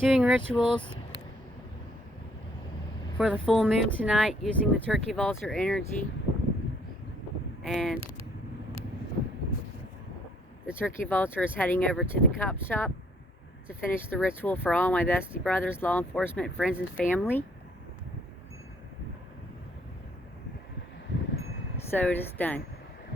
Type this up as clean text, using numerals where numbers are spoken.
Doing rituals for the full moon tonight using the turkey vulture energy. And the turkey vulture is heading over to the cop shop to finish the ritual for all my bestie brothers, law enforcement, friends, and family. So it is done.